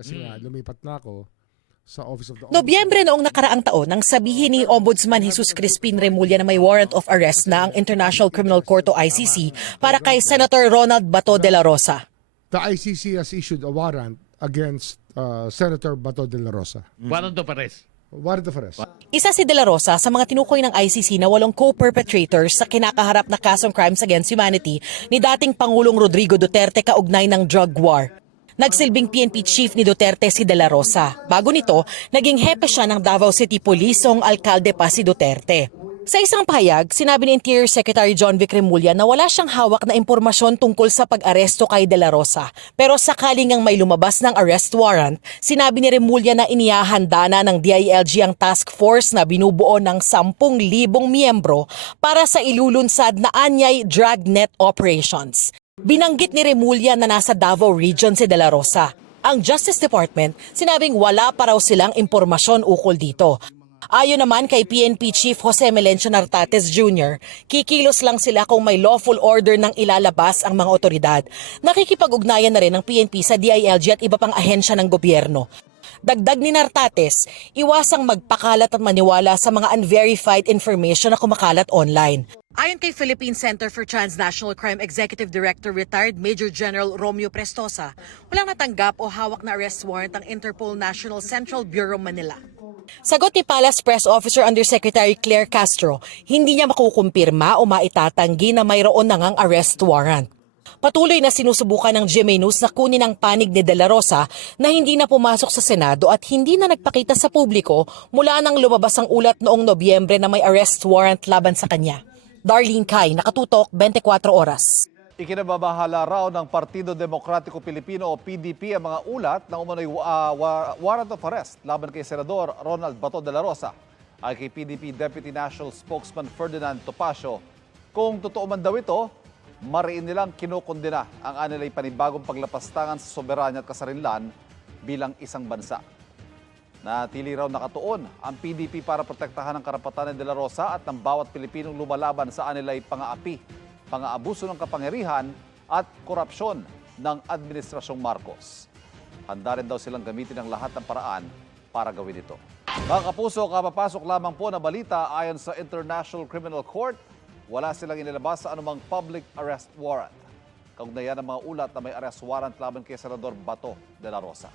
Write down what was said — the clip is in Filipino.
kasi nga lumipat na ako sa Office of the Nobyembre noong nakaraang taon nang sabihin ni Ombudsman Jesus Crispin Remulla na may warrant of arrest na ang International Criminal Court o ICC para kay Senator Ronald Bato de la Rosa. The ICC has issued a warrant against Senator Bato de la Rosa. Warrant of arrest. Warrant of arrest. Isa si De La Rosa sa mga tinukoy ng ICC na 8 co-perpetrators sa kinakaharap na kasong crimes against humanity ni dating Pangulong Rodrigo Duterte kaugnay ng drug war. Nagsilbing PNP chief ni Duterte si De La Rosa. Bago nito, naging hepe siya ng Davao City Police noong alkalde pa si Duterte. Sa isang pahayag, sinabi ni Interior Secretary John Vic Remulla na wala siyang hawak na impormasyon tungkol sa pag-aresto kay De La Rosa. Pero sakaling ang may lumabas ng arrest warrant, sinabi ni Remulla na inihahanda na ng DILG ang task force na binubuo ng 10,000 miyembro para sa ilulunsad na anyay dragnet operations. Binanggit ni Remulla na nasa Davao Region si De La Rosa. Ang Justice Department, sinabing wala pa raw silang impormasyon ukol dito. Ayon naman kay PNP Chief Jose Melencio Nartates Jr., kikilos lang sila kung may lawful order ng ilalabas ang mga otoridad. Nakikipag-ugnayan na rin ng PNP sa DILG at iba pang ahensya ng gobyerno. Dagdag ni Nartates, iwasang magpakalat at maniwala sa mga unverified information na kumakalat online. Ayon kay Philippine Center for Transnational Crime Executive Director Retired Major General Romeo Prestosa, walang natanggap o hawak na arrest warrant ang Interpol National Central Bureau Manila. Sagot ni Palace Press Officer Undersecretary Claire Castro, hindi niya makukumpirma o maitatanggi na mayroon na ngang arrest warrant. Patuloy na sinusubukan ng GMA News na kunin ang panig ni De La Rosa na hindi na pumasok sa Senado at hindi na nagpakita sa publiko mula nang lumabas ang ulat noong Nobyembre na may arrest warrant laban sa kanya. Darlene Kai, Nakatutok, 24 Oras. Ikinababahala raw ng Partido Demokratiko Pilipino o PDP ang mga ulat na umano'y warrant of arrest laban kay Senador Ronald Bato de la Rosa. Ay kay PDP Deputy National Spokesman Ferdinand Topacio, kung totoo man daw ito, mariin nilang kinukundina ang anilay panibagong paglapastangan sa soberanya at kasarinlan bilang isang bansa. Natili raw nakatuon ang PDP para protektahan ang karapatan ni De La Rosa at ng bawat Pilipinong lumalaban sa anilay pang-aapi, pang-aabuso ng kapangyarihan at korupsyon ng Administrasyong Marcos. Handa rin daw silang gamitin ang lahat ng paraan para gawin ito. Mga kapuso, kapapasok lamang po na balita ayon sa International Criminal Court, wala silang inilabas sa anumang public arrest warrant. Kaugnayan ang mga ulat na may arrest warrant laban kay Senador Bato de la Rosa.